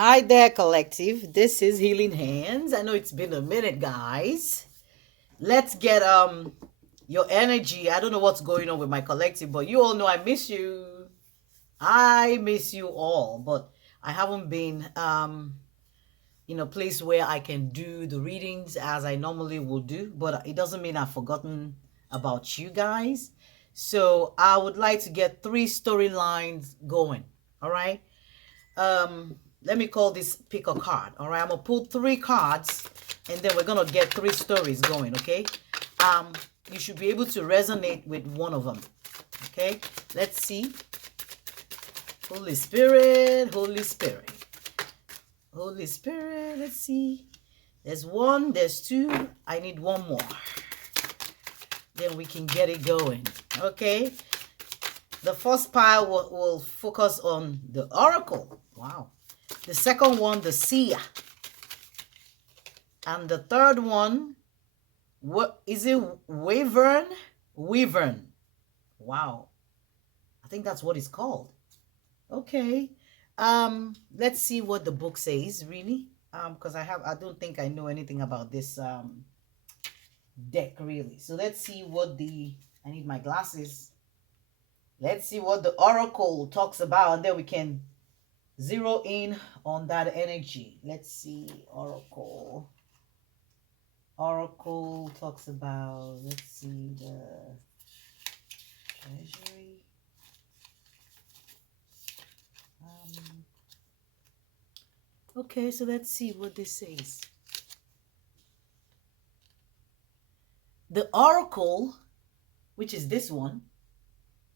Hi there, collective. This is Healing Hands. I know it's been a minute, guys. Let's get your energy. I don't know what's going on with my collective, but you all know I miss you. I miss you all, but I haven't been in a place where I can do the readings as I normally will do, but it doesn't mean I've forgotten about you guys. So I would like to get three storylines going. All right. Let me call this pick a card. All right, I'm gonna pull three cards and then we're gonna get three stories going. Okay. um you should be able to resonate with one of them. Okay, let's see. Holy Spirit, Holy Spirit, Holy Spirit. Let's see. There's one, there's two. I need one more, then we can get it going. Okay, the first pile will focus on the oracle. Wow. The second one, the seer. And the third one, what is it? Wyvern? Wyvern. Wow. I think that's what it's called. Okay. Let's see what the book says, really. Because I don't think I know anything about this deck, really. So let's see what I need my glasses. Let's see what the oracle talks about, and then we can zero in on that energy. Let's see. Oracle talks about, let's see, the treasury. Okay, so let's see what this says. The oracle, which is this one,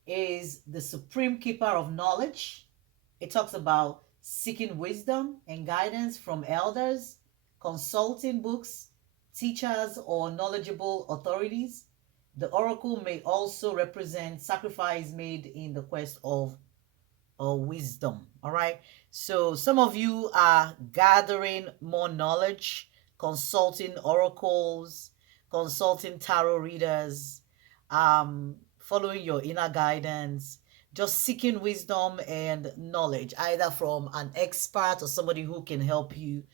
is the supreme keeper of knowledge. It talks about seeking wisdom and guidance from elders, consulting books, teachers, or knowledgeable authorities. The oracle may also represent sacrifice made in the quest of wisdom. All right. So some of you are gathering more knowledge, consulting oracles, consulting tarot readers, following your inner guidance, just seeking wisdom and knowledge, either from an expert or somebody who can help you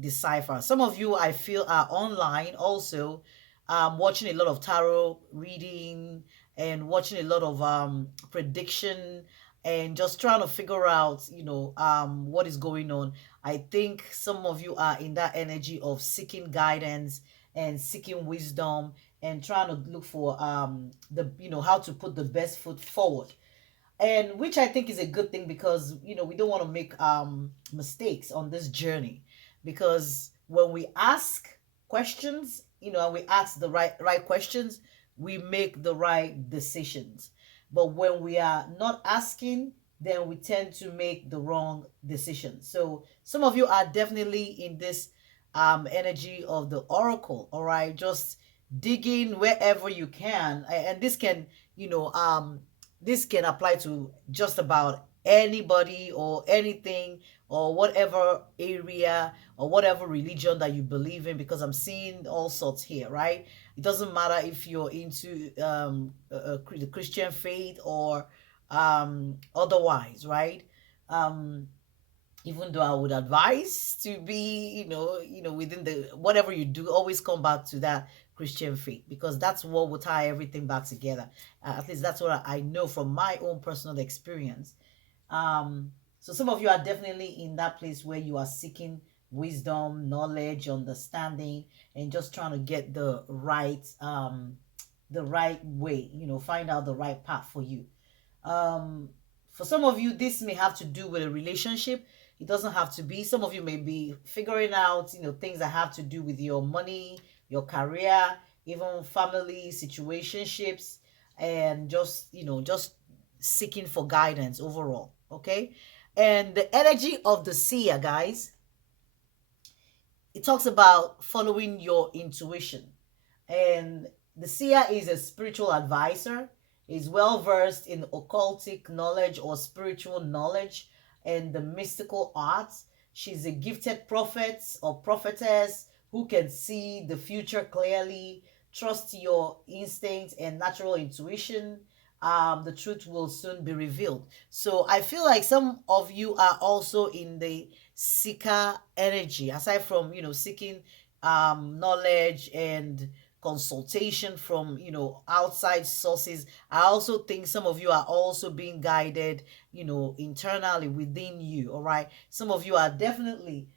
decipher. Some of you, I feel, are online also, watching a lot of tarot reading and watching a lot of prediction and just trying to figure out, what is going on. I think some of you are in that energy of seeking guidance and seeking wisdom and trying to look for how to put the best foot forward, and which I think is a good thing, because we don't want to make mistakes on this journey, because when we ask questions, and we ask the right questions, we make the right decisions. But when we are not asking, then we tend to make the wrong decision. So some of you are definitely in this energy of the oracle. All right, just digging wherever you can, and this can apply to just about anybody or anything, or whatever area or whatever religion that you believe in, because I'm seeing all sorts here, right? It doesn't matter if you're into the Christian faith or otherwise, right? Um, Even though I would advise to be, within the whatever you do, always come back to that Christian faith, because that's what will tie everything back together. At least that's what I know from my own personal experience. So some of you are definitely in that place where you are seeking wisdom, knowledge, understanding, and just trying to get the right way, find out the right path for you. For some of you, this may have to do with a relationship. It doesn't have to be. Some of you may be figuring out, things that have to do with your money, your career, even family situationships, and just seeking for guidance overall. Okay. And the energy of the seer, guys, it talks about following your intuition. And the seer is a spiritual advisor, is well versed in occultic knowledge or spiritual knowledge and the mystical arts. She's a gifted prophet or prophetess who can see the future clearly, trust your instincts and natural intuition, the truth will soon be revealed. So I feel like some of you are also in the seeker energy, aside from, seeking knowledge and consultation from, outside sources. I also think some of you are also being guided, internally within you. All right. Some of you are definitely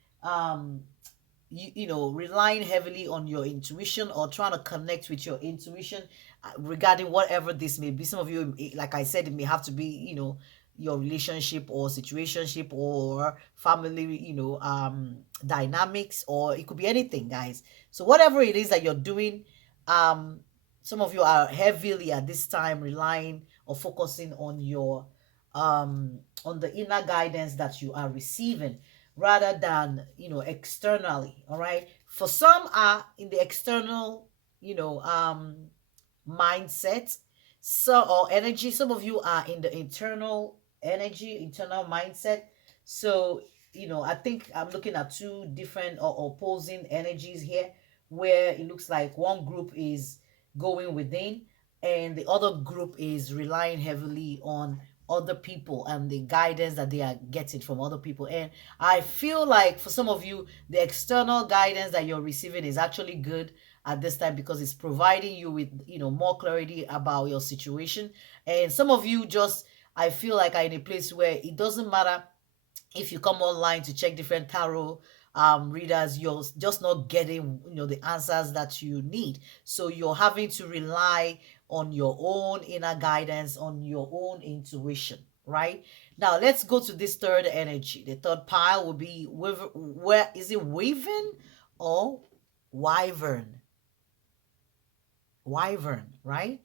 relying heavily on your intuition or trying to connect with your intuition regarding whatever this may be. Some of you, like I said, it may have to be, your relationship or situationship or family, dynamics, or it could be anything, guys. So whatever it is that you're doing, um some of you are heavily at this time relying or focusing on the inner guidance that you are receiving rather than, externally. All right. For some are in the external, you know um mindset, so, or energy. Some of you are in the internal energy, internal mindset. So, I think I'm looking at two different or opposing energies here, where it looks like one group is going within and the other group is relying heavily on other people and the guidance that they are getting from other people. And I feel like for some of you, the external guidance that you're receiving is actually good at this time, because it's providing you with, more clarity about your situation. And some of you just, I feel like, are in a place where it doesn't matter if you come online to check different tarot readers, you're just not getting, the answers that you need. So you're having to rely on your own inner guidance, on your own intuition. Right. Now let's go to this third energy. The third pile will be where is it, Wyvern or Wyvern? Wyvern, right?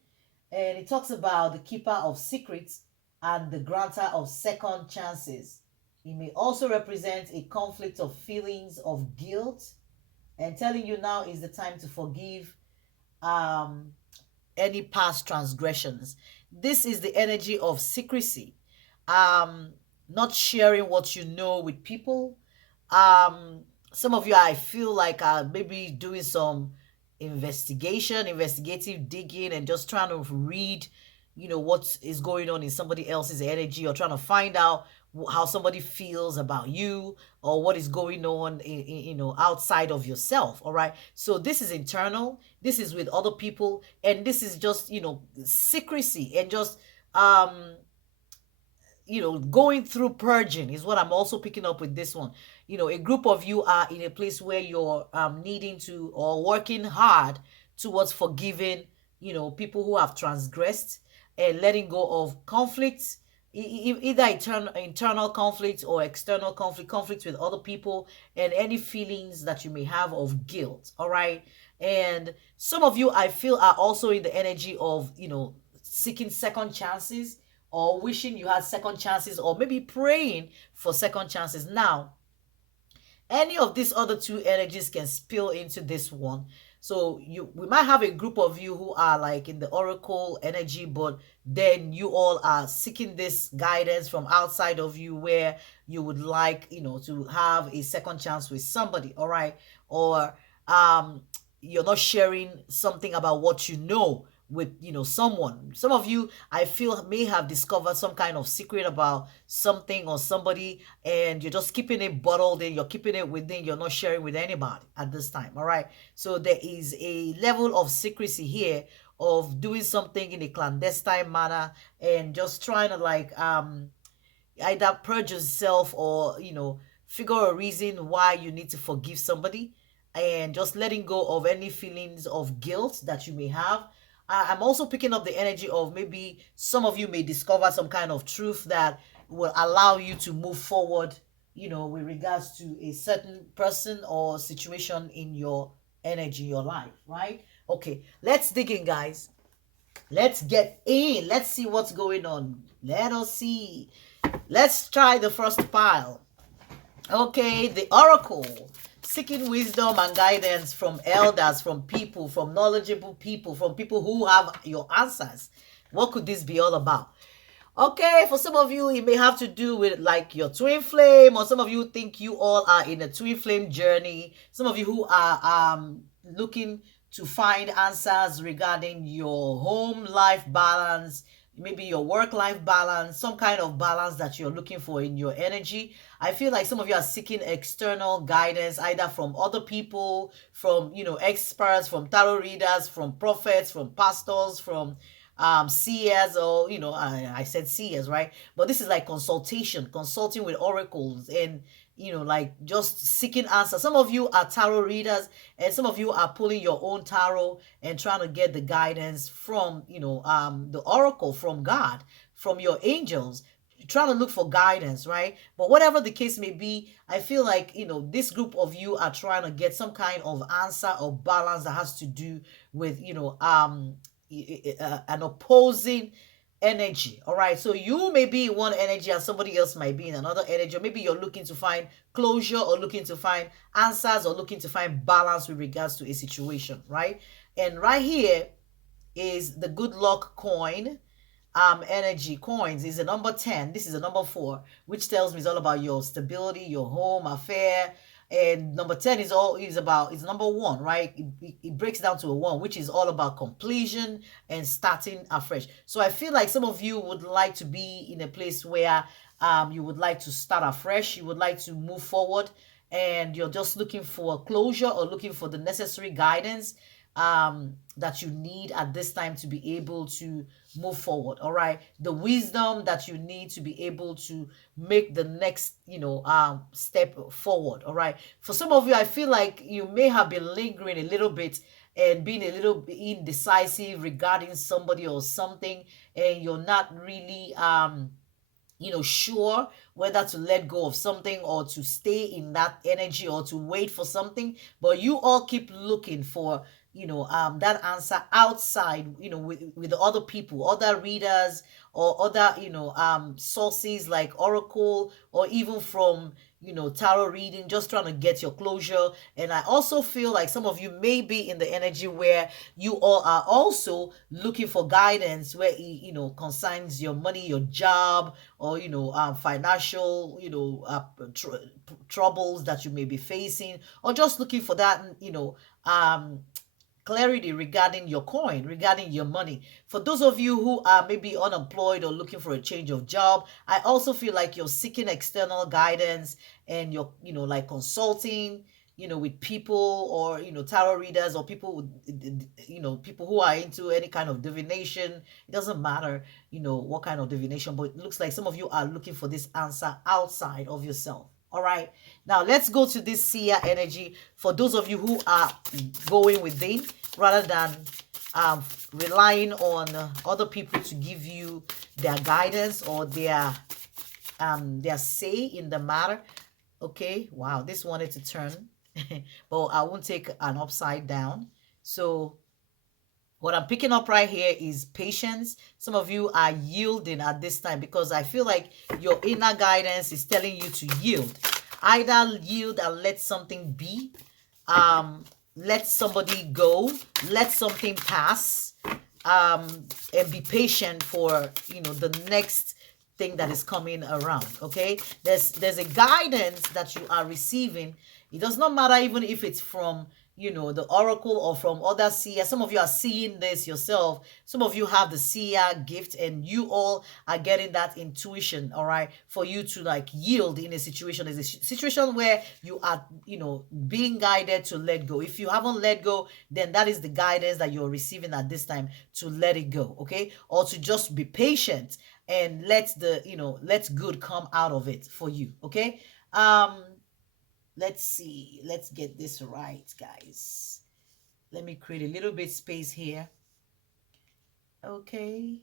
And it talks about the keeper of secrets and the granter of second chances. It may also represent a conflict of feelings of guilt and telling you now is the time to forgive um, any past transgressions. This is the energy of secrecy, um, not sharing what you know with people. Um, some of you, I feel like, are maybe doing some investigative digging, and just trying to read, what is going on in somebody else's energy, or trying to find out how somebody feels about you, or what is going on outside of yourself. All right. So this is internal, this is with other people, and this is just, secrecy, and just going through purging is what I'm also picking up with this one. A group of you are in a place where you're needing to, or working hard towards forgiving, people who have transgressed, and letting go of conflicts, either internal conflict or external conflict with other people, and any feelings that you may have of guilt. All right. And some of you, I feel, are also in the energy of, seeking second chances, or wishing you had second chances, or maybe praying for second chances. Now, any of these other two energies can spill into this one. So we might have a group of you who are like in the oracle energy, but then you all are seeking this guidance from outside of you, where you would like, to have a second chance with somebody. All right. Or you're not sharing something about what you know with, someone. Some of you, I feel, may have discovered some kind of secret about something or somebody, and you're just keeping it bottled in, you're keeping it within, you're not sharing with anybody at this time. All right. So there is a level of secrecy here, of doing something in a clandestine manner, and just trying to, like, either purge yourself, or figure a reason why you need to forgive somebody, and just letting go of any feelings of guilt that you may have. I'm also picking up the energy of, maybe some of you may discover some kind of truth that will allow you to move forward, with regards to a certain person or situation in your energy, your life. Right. Okay, let's dig in, guys. Let's get in. Let's see what's going on. Let us see. Let's try the first pile. Okay, the oracle. Seeking wisdom and guidance from elders, from people, from knowledgeable people, from people who have your answers. What could this be all about? Okay, for some of you, it may have to do with, like, your twin flame, or some of you think you all are in a twin flame journey. Some of you who are looking to find answers regarding your home life balance, maybe your work-life balance, some kind of balance that you're looking for in your energy. I feel like some of you are seeking external guidance, either from other people, from experts, from tarot readers, from prophets, from pastors, from seers, or I said seers, right? But this is like consulting with oracles, and like just seeking answers. Some of you are tarot readers, and some of you are pulling your own tarot and trying to get the guidance from the oracle, from God, from your angels, trying to look for guidance, right? But whatever the case may be, I feel like this group of you are trying to get some kind of answer or balance that has to do with an opposing energy. All right, so you may be in one energy and somebody else might be in another energy, or maybe you're looking to find closure, or looking to find answers, or looking to find balance with regards to a situation, right? And right here is the good luck coin. Energy coins is a number 10. This is a number 4, which tells me it's all about your stability, your home affair. And number 10 is number 1, right? It breaks down to a 1, which is all about completion and starting afresh. So I feel like some of you would like to be in a place where you would like to start afresh, you would like to move forward, and you're just looking for closure, or looking for the necessary guidance that you need at this time to be able to move forward. All right, the wisdom that you need to be able to make the next step forward. All right, for some of you, I feel like you may have been lingering a little bit and being a little bit indecisive regarding somebody or something, and you're not really sure whether to let go of something, or to stay in that energy, or to wait for something. But you all keep looking for that answer outside, with the other people, other readers, or other sources like oracle, or even from tarot reading, just trying to get your closure. And I also feel like some of you may be in the energy where you all are also looking for guidance, where concerns your money, your job, or financial troubles that you may be facing, or just looking for that um clarity regarding your coin, regarding your money. For those of you who are maybe unemployed or looking for a change of job, I also feel like you're seeking external guidance, and you're like consulting with people, or tarot readers, or people with people who are into any kind of divination. It doesn't matter what kind of divination, but it looks like some of you are looking for this answer outside of yourself. All right, now let's go to this seer energy for those of you who are going within, rather than relying on other people to give you their guidance, or their say in the matter. Okay, wow, this wanted to turn, but I won't take an upside down. So what I'm picking up right here is patience. Some of you are yielding at this time, because I feel like your inner guidance is telling you to yield. Either yield and let something be, let somebody go, let something pass, um, and be patient for the next thing that is coming around. Okay, there's a guidance that you are receiving. It does not matter even if it's from the oracle, or from other seers. Some of you are seeing this yourself. Some of you have the seer gift, and you all are getting that intuition, all right, for you to like yield in a situation. Is a situation where you are being guided to let go. If you haven't let go, then that is the guidance that you're receiving at this time, to let it go. Okay, or to just be patient and let good come out of it for you. Okay, let's see, let's get this right, guys. Let me create a little bit space here. Okay,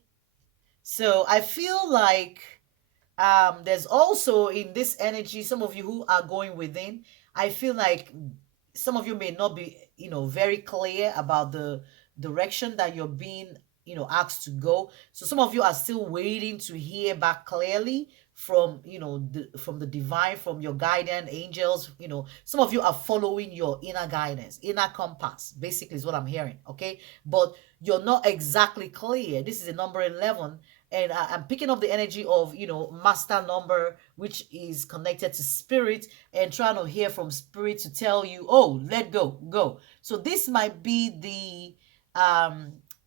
so I feel like there's also in this energy, some of you who are going within, I feel like some of you may not be very clear about the direction that you're being asked to go. So some of you are still waiting to hear back clearly from from the divine, from your guardian angels. Some of you are following your inner guidance, inner compass, basically, is what I'm hearing. Okay, but you're not exactly clear. This is a number 11, and I'm picking up the energy of master number, which is connected to spirit, and trying to hear from spirit to tell you, oh, let go. So this might be the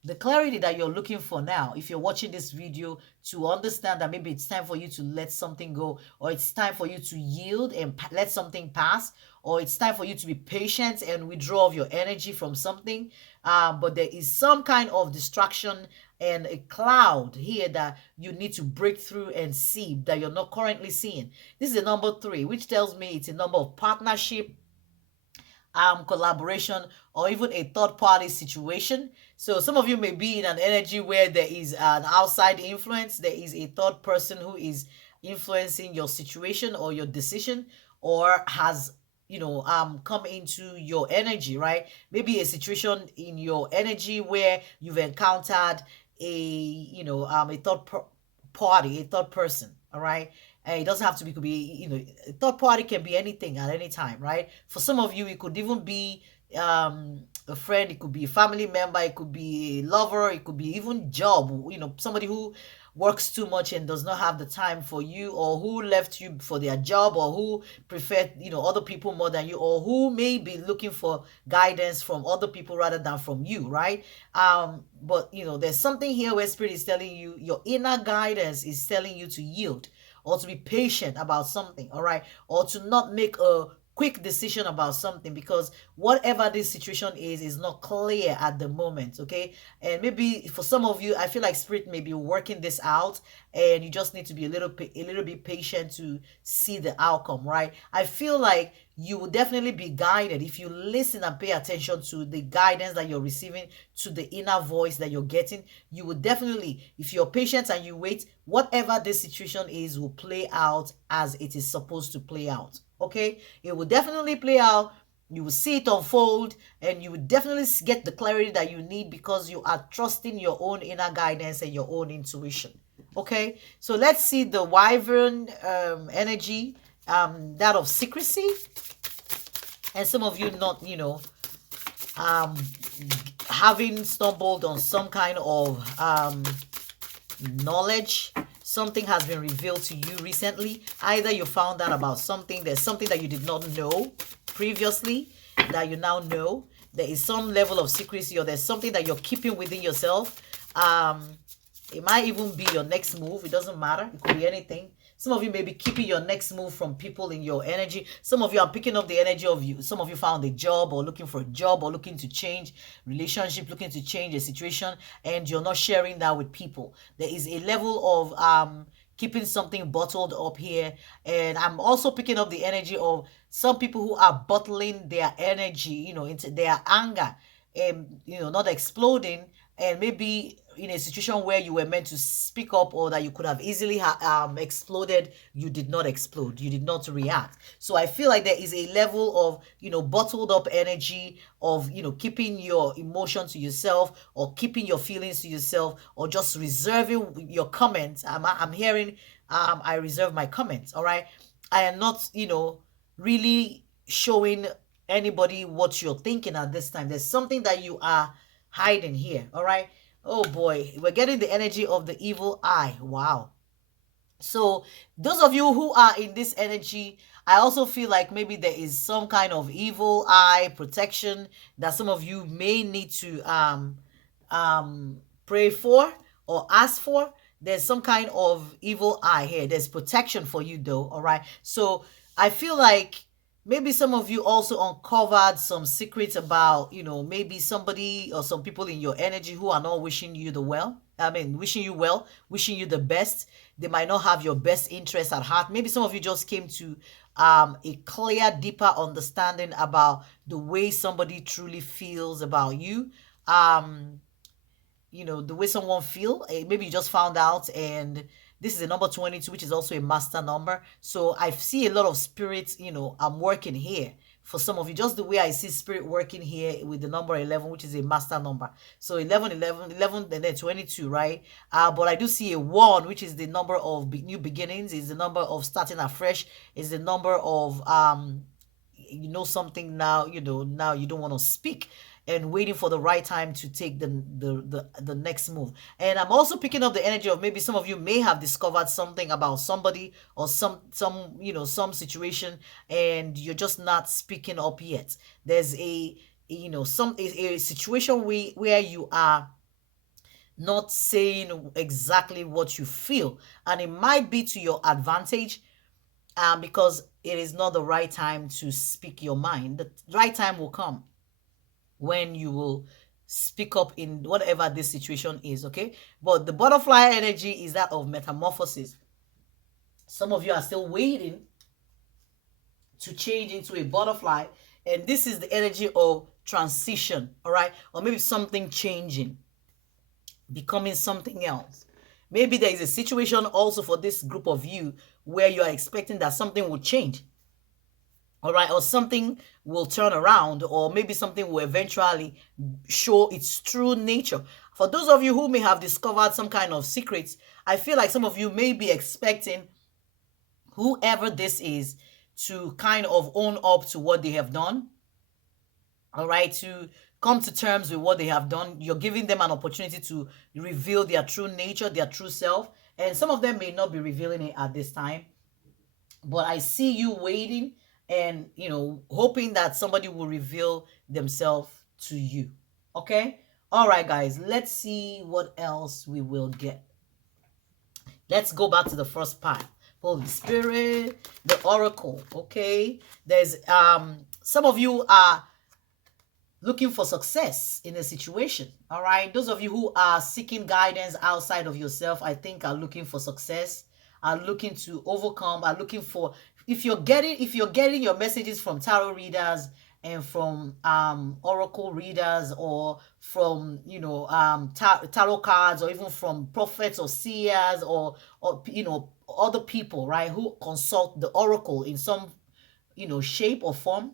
the clarity that you're looking for now, if you're watching this video, to understand that maybe it's time for you to let something go, or it's time for you to yield and let something pass, or it's time for you to be patient and withdraw of your energy from something. But there is some kind of distraction and a cloud here that you need to break through and see that you're not currently seeing. This is the number 3, which tells me it's a number of partnership, collaboration, or even a third party situation. So some of you may be in an energy where there is an outside influence, there is a third person who is influencing your situation or your decision, or has come into your energy, right? Maybe a situation in your energy where you've encountered a party, a third person, all right? It doesn't have to be, could be, a third party can be anything at any time, right? For some of you, it could even be a friend, it could be a family member, it could be a lover, it could be even job, somebody who works too much and does not have the time for you, or who left you for their job, or who prefer, other people more than you, or who may be looking for guidance from other people rather than from you, right? But there's something here where spirit is telling you, your inner guidance is telling you to yield, or to be patient about something, all right? Or to not make a quick decision about something, because whatever this situation is not clear at the moment, okay? And maybe for some of you, I feel like spirit may be working this out, and you just need to be a little bit patient to see the outcome, right? I feel like you will definitely be guided if you listen and pay attention to the guidance that you're receiving, to the inner voice that you're getting. You will definitely, if you're patient and you wait, whatever this situation is will play out as it is supposed to play out, okay? It will definitely play out. You will see it unfold, and you will definitely get the clarity that you need, because you are trusting your own inner guidance and your own intuition, okay? So let's see the wyvern energy, that of secrecy. And some of you not, um, having stumbled on some kind of knowledge. Something has been revealed to you recently. Either you found out about something, there's something that you did not know previously that you now know. There is some level of secrecy, or there's something that you're keeping within yourself. It might even be your next move. It doesn't matter. It could be anything. Some of you may be keeping your next move from people in your energy. Some of you are picking up the energy of you. Some of you found a job, or looking for a job, or looking to change relationship, looking to change a situation, and you're not sharing that with people. There is a level of keeping something bottled up here. And I'm also picking up the energy of some people who are bottling their energy, into their anger, and not exploding, and maybe in a situation where you were meant to speak up, or that you could have easily exploded, you did not explode, you did not react. So I feel like there is a level of bottled up energy, of keeping your emotion to yourself, or keeping your feelings to yourself, or just reserving your comments. I'm hearing, I reserve my comments, all right? I am not really showing anybody what you're thinking at this time. There's something that you are hiding here, all right? Oh boy, we're getting the energy of the evil eye. Wow. So those of you who are in this energy, I also feel like maybe there is some kind of evil eye protection that some of you may need to um pray for or ask for. There's some kind of evil eye here. There's protection for you though, all right? So I feel like maybe some of you also uncovered some secrets about, maybe somebody or some people in your energy who are not wishing you the well. I mean, wishing you well, wishing you the best. They might not have your best interest at heart. Maybe some of you just came to a clear, deeper understanding about the way somebody truly feels about you. Um, the way someone feel, maybe you just found out, and this is a number 22, which is also a master number. So I see a lot of spirits, I'm working here for some of you, just the way I see spirit working here with the number 11, which is a master number. So 11, 11, 11, and then 22, right? But I do see a 1, which is the number of new beginnings, is the number of starting afresh, is the number of something now, now you don't want to speak, and waiting for the right time to take the next move. And I'm also picking up the energy of maybe some of you may have discovered something about somebody, or some situation, and you're just not speaking up yet. There's a situation where you are not saying exactly what you feel, and it might be to your advantage, because it is not the right time to speak your mind. The right time will come when you will speak up in whatever this situation is, okay? But the butterfly energy is that of metamorphosis. Some of you are still waiting to change into a butterfly, and this is the energy of transition, all right? Or maybe something changing, becoming something else. Maybe there is a situation also for this group of you where you are expecting that something will change, all right, or something will turn around, or maybe something will eventually show its true nature. For those of you who may have discovered some kind of secrets, I feel like some of you may be expecting whoever this is to kind of own up to what they have done, all right, to come to terms with what they have done. You're giving them an opportunity to reveal their true nature, their true self, and some of them may not be revealing it at this time, but I see you waiting and, hoping that somebody will reveal themselves to you. Okay? All right, guys, let's see what else we will get. Let's go back to the first part. Holy Spirit, the oracle. Okay? There's some of you are looking for success in a situation. All right, those of you who are seeking guidance outside of yourself, I think, are looking for success, are looking to overcome, are looking for, if you're getting your messages from tarot readers and from oracle readers, or from tarot cards, or even from prophets or seers, or other people, right, who consult the oracle in some shape or form.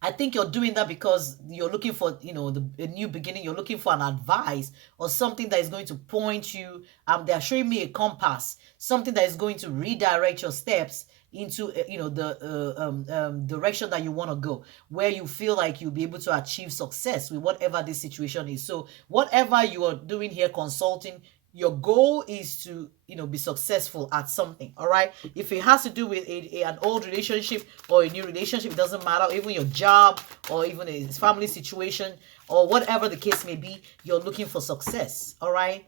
I think you're doing that because you're looking for, a new beginning. You're looking for an advice or something that is going to point you. They're showing me a compass, something that is going to redirect your steps into, the direction that you want to go, where you feel like you'll be able to achieve success with whatever this situation is. So whatever you are doing here, consulting, your goal is to be successful at something. All right, if it has to do with an old relationship or a new relationship, it doesn't matter, even your job or even a family situation or whatever the case may be, you're looking for success. All right,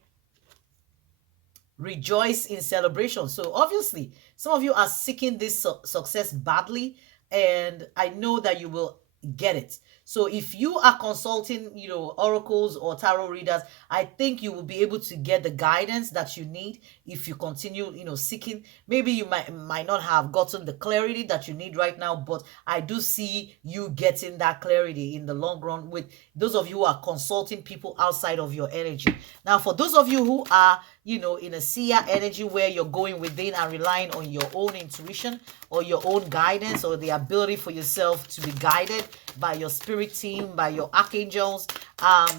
rejoice in celebration. So obviously some of you are seeking this success badly, and I know that you will get it. So if you are consulting, oracles or tarot readers, I think you will be able to get the guidance that you need if you continue, seeking. Maybe you might not have gotten the clarity that you need right now, but I do see you getting that clarity in the long run with those of you who are consulting people outside of your energy. Now, for those of you who are, in a seer energy, where you're going within and relying on your own intuition or your own guidance, or the ability for yourself to be guided by your spirit team, by your archangels.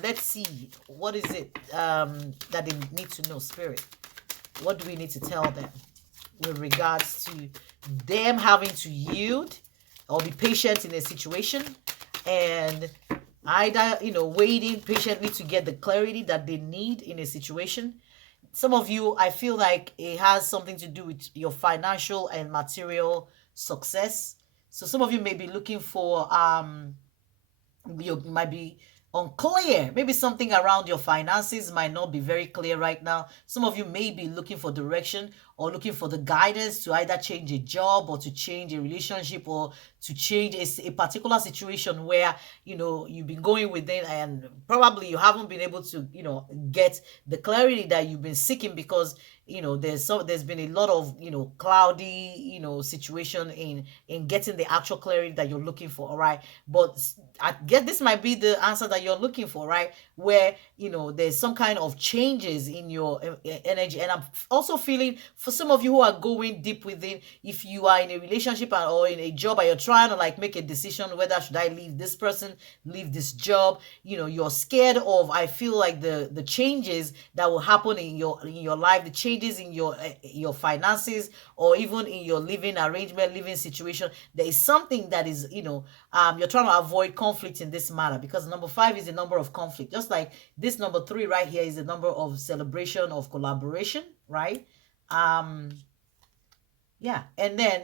Let's see, what is it that they need to know, spirit? What do we need to tell them with regards to them having to yield or be patient in a situation, and either, waiting patiently to get the clarity that they need in a situation? Some of you, I feel like it has something to do with your financial and material success. So some of you may be looking for, you might be unclear. Maybe something around your finances might not be very clear right now. Some of you may be looking for direction or looking for the guidance to either change a job or to change a relationship or to change a particular situation where, you've been going within, and probably you haven't been able to, get the clarity that you've been seeking, because there's been a lot of cloudy situation in getting the actual clarity that you're looking for. All right, but I guess this might be the answer that you're looking for, right? Where there's some kind of changes in your energy. And I'm also feeling, for some of you who are going deep within, if you are in a relationship or in a job and you're trying to like make a decision, whether should I leave this person, leave this job, you're scared of, I feel like, the changes that will happen in your life, the changes in your finances, or even in your living arrangement, living situation. There is something that is, you're trying to avoid conflict in this matter, because number 5 is the number of conflict, just like this number 3 right here is the number of celebration, of collaboration, right? Yeah. And then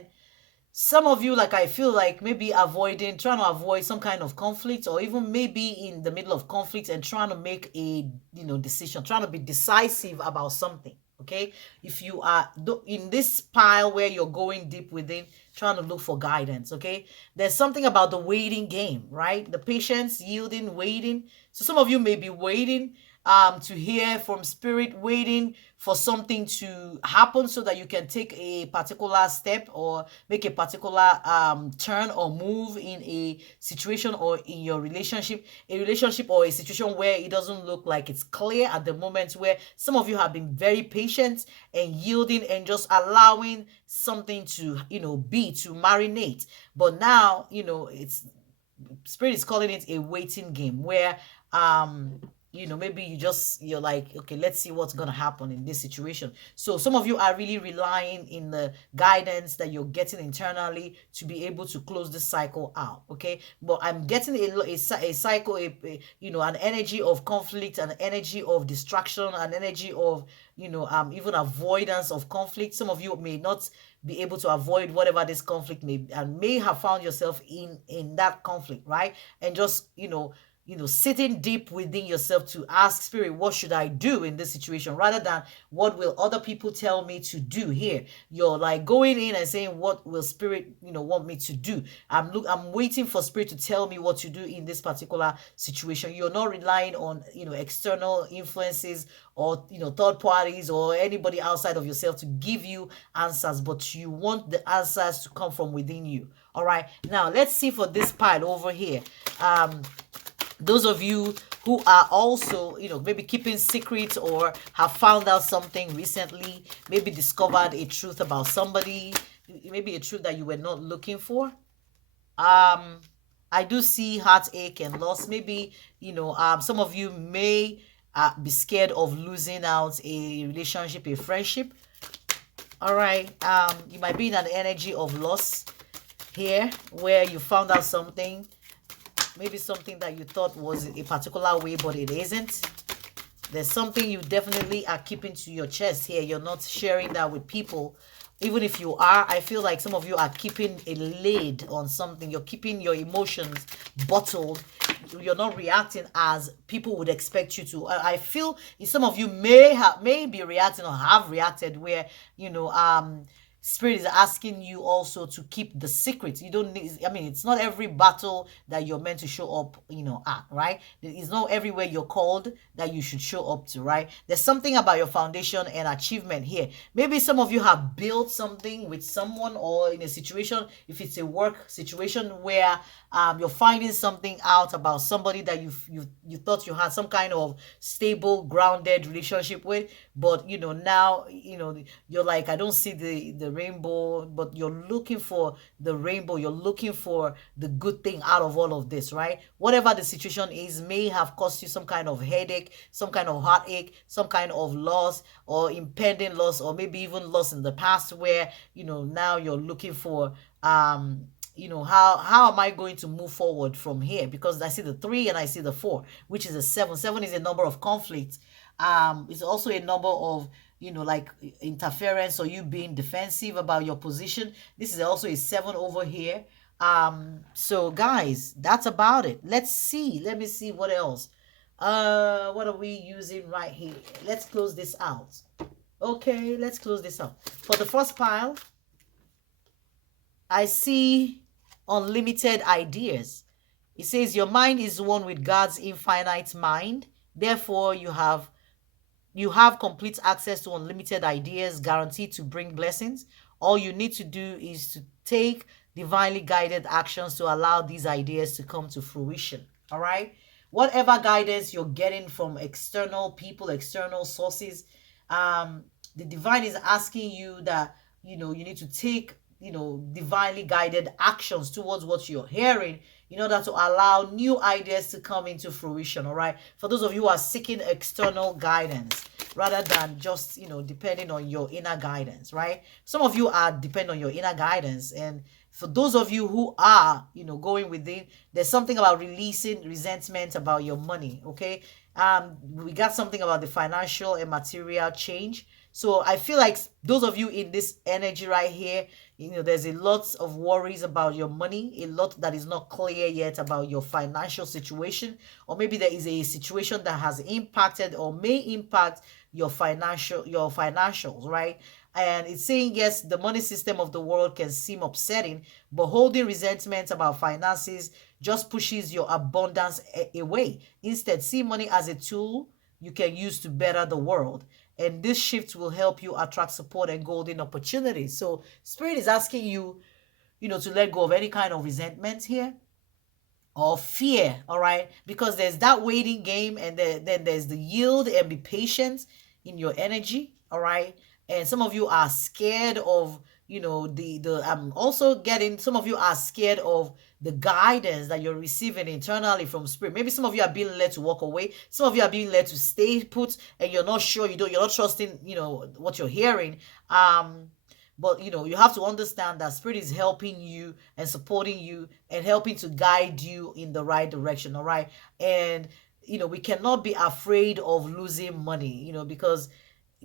some of you, like, I feel like maybe trying to avoid some kind of conflict, or even maybe in the middle of conflict and trying to make a, decision, trying to be decisive about something. Okay, if you are in this pile where you're going deep within, trying to look for guidance. Okay, there's something about the waiting game, right? The patience, yielding, waiting. So some of you may be waiting to hear from spirit, waiting for something to happen so that you can take a particular step or make a particular turn or move in a situation or in your relationship, or a situation where it doesn't look like it's clear at the moment, where some of you have been very patient and yielding and just allowing something to, to marinate. But now, it's spirit is calling it a waiting game, where maybe you're like, okay, let's see what's going to happen in this situation. So some of you are really relying in the guidance that you're getting internally to be able to close this cycle out. Okay, but I'm getting a cycle, an energy of conflict, an energy of distraction, an energy of even avoidance of conflict. Some of you may not be able to avoid whatever this conflict may have found yourself in that conflict, right? And just sitting deep within yourself to ask spirit, what should I do in this situation, rather than what will other people tell me to do here. You're like going in and saying, what will spirit want me to do? I'm waiting for spirit to tell me what to do in this particular situation. You're not relying on external influences or third parties or anybody outside of yourself to give you answers, but you want the answers to come from within you. All right, now let's see for this pile over here. Those of you who are also, maybe keeping secrets or have found out something recently, maybe discovered a truth about somebody, maybe a truth that you were not looking for. I do see heartache and loss. Maybe, some of you may be scared of losing out a relationship, a friendship. All right. You might be in an energy of loss here, where you found out something, maybe something that you thought was a particular way, but it isn't. There's something you definitely are keeping to your chest here. You're not sharing that with people. Even if you are, I feel like some of you are keeping a lid on something. You're keeping your emotions bottled. You're not reacting as people would expect you to. I feel some of you may be reacting or have reacted where, spirit is asking you also to keep the secret. You don't need, it's not every battle that you're meant to show up, at, right? It's not everywhere you're called that you should show up to, right? There's something about your foundation and achievement here. Maybe some of you have built something with someone, or in a situation, if it's a work situation where you're finding something out about somebody that you thought you had some kind of stable, grounded relationship with, but now you're like, I don't see the rainbow, but you're looking for the rainbow. You're looking for the good thing out of all of this, right? Whatever the situation is may have caused you some kind of headache, some kind of heartache, some kind of loss or impending loss, or maybe even loss in the past, where now you're looking for how am I going to move forward from here? Because I see the 3 and I see the 4, which is a 7. 7 is a number of conflicts. It's also a number of like interference, or you being defensive about your position. This is also a 7 over here. So guys, that's about it. Let me see what else. What are we using right here? Let's close this out. Okay, let's close this out. For the first pile, I see unlimited ideas. It says your mind is one with God's infinite mind. Therefore, you have complete access to unlimited ideas guaranteed to bring blessings. All you need to do is to take divinely guided actions to allow these ideas to come to fruition. All right? Whatever guidance you're getting from external people, external sources, the divine is asking you that, you need to take, divinely guided actions towards what you're hearing in order to allow new ideas to come into fruition. All right, for those of you who are seeking external guidance rather than just depending on your inner guidance, right? Some of you are depending on your inner guidance, and for those of you who are going within, there's something about releasing resentment about your money. Okay, we got something about the financial and material change. So I feel like those of you in this energy right here, there's a lot of worries about your money, a lot that is not clear yet about your financial situation, or maybe there is a situation that has impacted or may impact your financials, right? And it's saying, yes, the money system of the world can seem upsetting, but holding resentment about finances just pushes your abundance away. Instead, see money as a tool you can use to better the world. And this shift will help you attract support and golden opportunities. So Spirit is asking you, to let go of any kind of resentment here or fear, all right? Because there's that waiting game, and then there's the yield and be patient in your energy, all right? And some of you are scared of, the I'm also getting, some of you are scared of the guidance that you're receiving internally from spirit. Maybe some of you are being led to walk away. Some of you are being led to stay put, and you're not sure, you're not trusting, what you're hearing. But you have to understand that spirit is helping you and supporting you and helping to guide you in the right direction, all right? And we cannot be afraid of losing money, because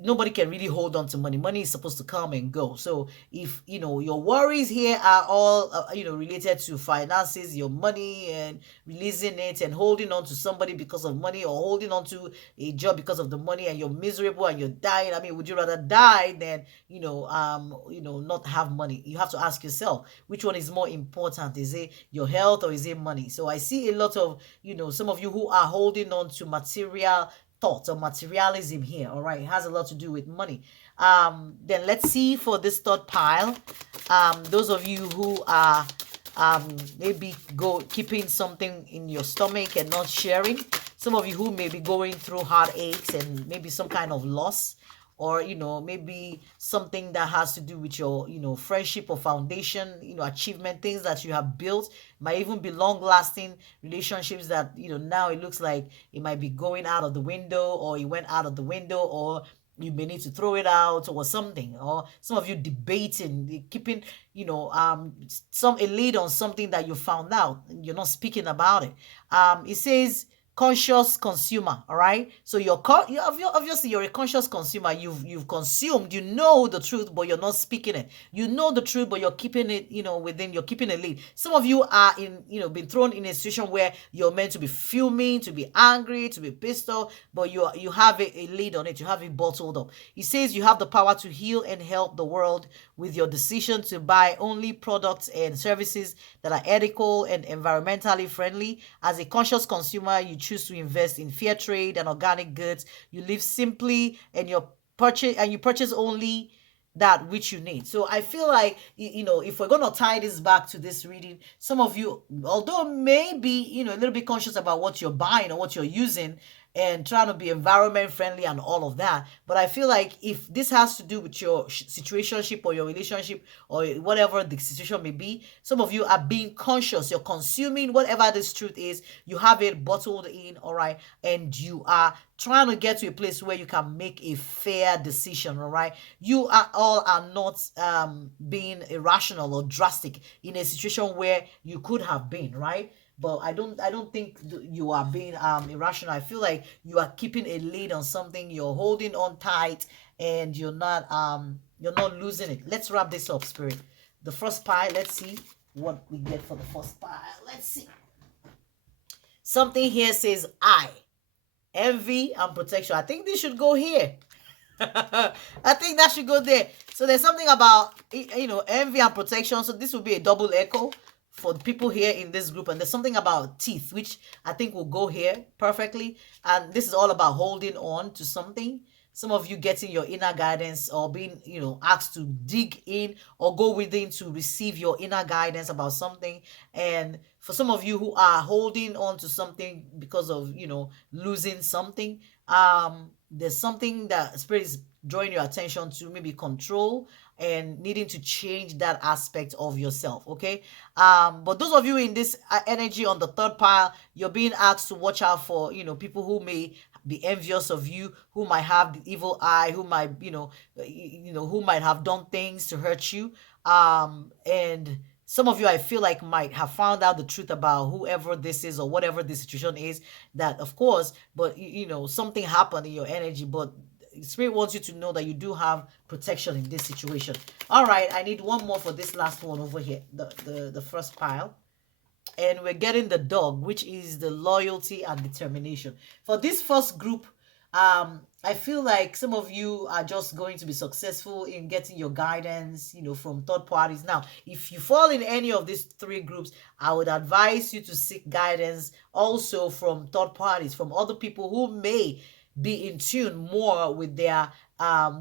nobody can really hold on to money. Money is supposed to come and go. So if your worries here are all related to finances, your money, and releasing it and holding on to somebody because of money, or holding on to a job because of the money, and you're miserable and you're dying, I mean, would you rather die than not have money? You have to ask yourself, which one is more important? Is it your health, or is it money? So I see a lot of some of you who are holding on to material thoughts or materialism here. All right, it has a lot to do with money. Then let's see for this third pile. Those of you who are maybe keeping something in your stomach and not sharing. Some of you who may be going through heartaches and maybe some kind of loss, or maybe something that has to do with your friendship or foundation, achievement, things that you have built. Might even be long lasting relationships that now it looks like it might be going out of the window, or it went out of the window, or you may need to throw it out or something. Or some of you debating, keeping some a lead on something that you found out, you're not speaking about it. It says conscious consumer, all right? So obviously you're a conscious consumer. You've consumed, the truth, but you're not speaking it. You know the truth, but you're keeping it, within, you're keeping a lead. Some of you are been thrown in a situation where you're meant to be fuming, to be angry, to be pissed off, but you have a lead on it. You have it bottled up. It says you have the power to heal and help the world with your decision to buy only products and services that are ethical and environmentally friendly. As a conscious consumer, you choose to invest in fair trade and organic goods. You live simply, and you purchase only that which you need. So I feel like, if we're going to tie this back to this reading, some of you, although maybe, a little bit conscious about what you're buying or what you're using, and trying to be environment friendly and all of that. But I feel like if this has to do with your situationship or your relationship or whatever the situation may be, some of you are being conscious. You're consuming whatever this truth is. You have it bottled in, all right, and you are trying to get to a place where you can make a fair decision, all right? You are not being irrational or drastic in a situation where you could have been, right? But I don't think you are being irrational. I feel like you are keeping a lead on something, you're holding on tight, and you're not losing it. Let's wrap this up, spirit. The first pile, let's see what we get for the first pile. Let's see. Something here says I. Envy and protection. I think this should go here. I think that should go there. So there's something about envy and protection. So this will be a double echo for the people here in this group. And there's something about teeth, which I think will go here perfectly. And this is all about holding on to something. Some of you getting your inner guidance, or being asked to dig in or go within to receive your inner guidance about something. And for some of you who are holding on to something because of losing something, there's something that spirit is drawing your attention to, maybe control, and needing to change that aspect of yourself. Okay. But those of you in this energy on the third pile, you're being asked to watch out for people who may be envious of you, who might have the evil eye, who might who might have done things to hurt you. And some of you, I feel like, might have found out the truth about whoever this is or whatever the situation is. That, of course, but something happened in your energy, but Spirit wants you to know that you do have protection in this situation. All right, I need one more for this last one over here, the first pile. And we're getting the dog, which is the loyalty and determination. For this first group, I feel like some of you are just going to be successful in getting your guidance, from third parties. Now, if you fall in any of these three groups, I would advise you to seek guidance also from third parties, from other people who may be in tune more with their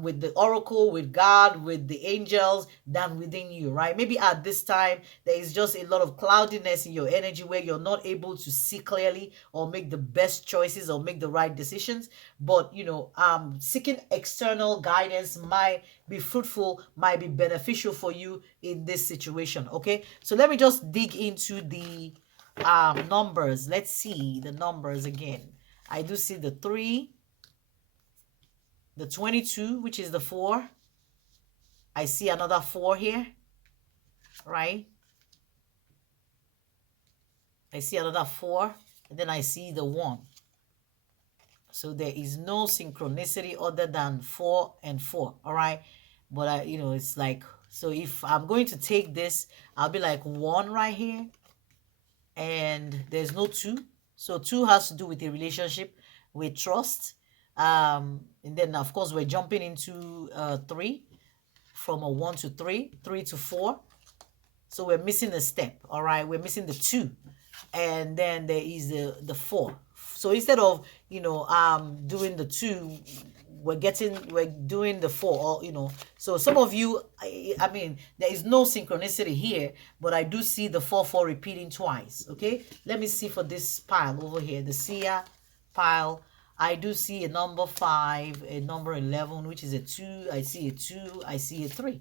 with the oracle, with God, with the angels than within you, right? Maybe at this time there is just a lot of cloudiness in your energy where you're not able to see clearly or make the best choices or make the right decisions. But seeking external guidance might be fruitful, might be beneficial for you in this situation. Okay, so let me just dig into the numbers. Let's see the numbers again. I do see the 3, the 22, which is the 4. I see another 4 here, right? I see another 4, and then I see the 1. So there is no synchronicity other than 4 and 4, all right? But it's like, so if I'm going to take this, I'll be like 1 right here, and there's no 2. So 2 has to do with a relationship, with trust. And then of course we're jumping into 3, from a 1 to 3, 3 to 4. So we're missing a step, all right? We're missing the 2, and then there is the 4. So instead of doing the 2, we're doing the 4, or so some of you, I mean, there is no synchronicity here, but I do see the 4 repeating twice. Okay, let me see for this pile over here, the Sia pile. I do see a number 5, a number 11, which is a 2. I see a 2, I see a 3.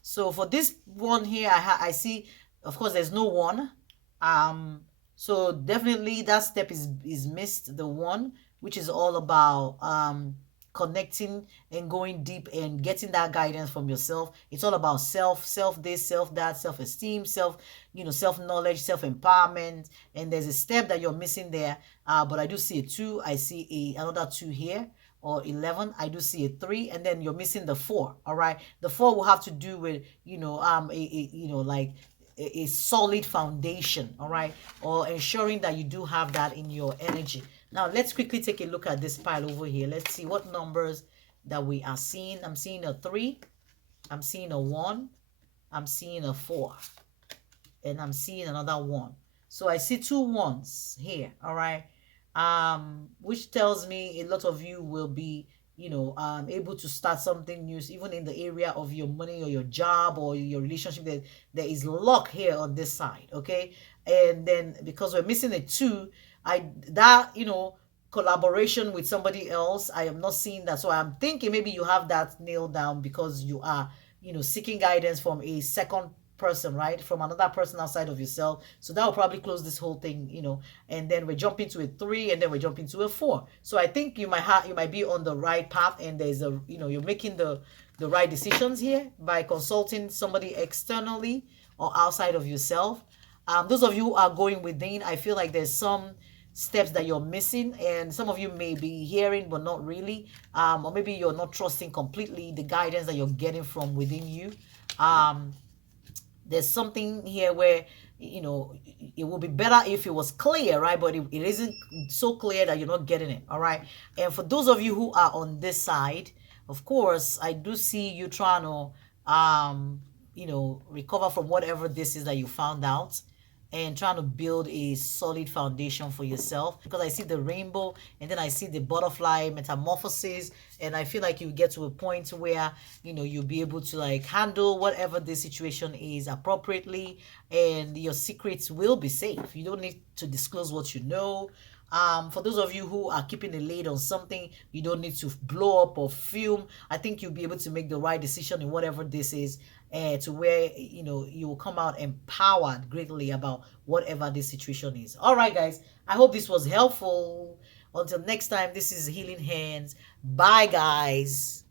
So for this one here, I see, of course, there's no 1. So definitely that step is missed, the 1, which is all about connecting and going deep and getting that guidance from yourself. It's all about self this, self that, self-esteem, self-knowledge, self-empowerment. And there's a step that you're missing there. But I do see a 2. I see another 2 here, or 11. I do see a 3, and then you're missing the 4. All right, the 4 will have to do with like a solid foundation, all right, or ensuring that you do have that in your energy. Now let's quickly take a look at this pile over here. Let's see what numbers that we are seeing. I'm seeing a 3, I'm seeing a 1, I'm seeing a 4, and I'm seeing another 1. So I see 2 1s here, all right, which tells me a lot of you will be able to start something new, even in the area of your money or your job or your relationship. That there is luck here on this side. Okay, and then because we're missing a 2, collaboration with somebody else, I am not seeing that. So I'm thinking maybe you have that nailed down because you are seeking guidance from a second person, right, from another person outside of yourself. So that will probably close this whole thing, and then we're jumping to a 3, and then we're jumping to a 4. So I think you might be on the right path, and there's you're making the right decisions here by consulting somebody externally or outside of yourself. Those of you who are going within, I feel like there's some steps that you're missing, and some of you may be hearing but not really, or maybe you're not trusting completely the guidance that you're getting from within you. There's something here where it would be better if it was clear, right? But it isn't so clear that you're not getting it. All right, and for those of you who are on this side, of course I do see you trying to recover from whatever this is that you found out, and trying to build a solid foundation for yourself, because I see the rainbow, and then I see the butterfly metamorphosis, and I feel like you get to a point where you'll be able to like handle whatever the situation is appropriately, and your secrets will be safe. You don't need to disclose what you know. For those of you who are keeping a lid on something, you don't need to blow up or film. I think you'll be able to make the right decision in whatever this is, to where you will come out empowered greatly about whatever this situation is. All right, guys, I hope this was helpful. Until next time, this is Healing Hands. Bye, guys.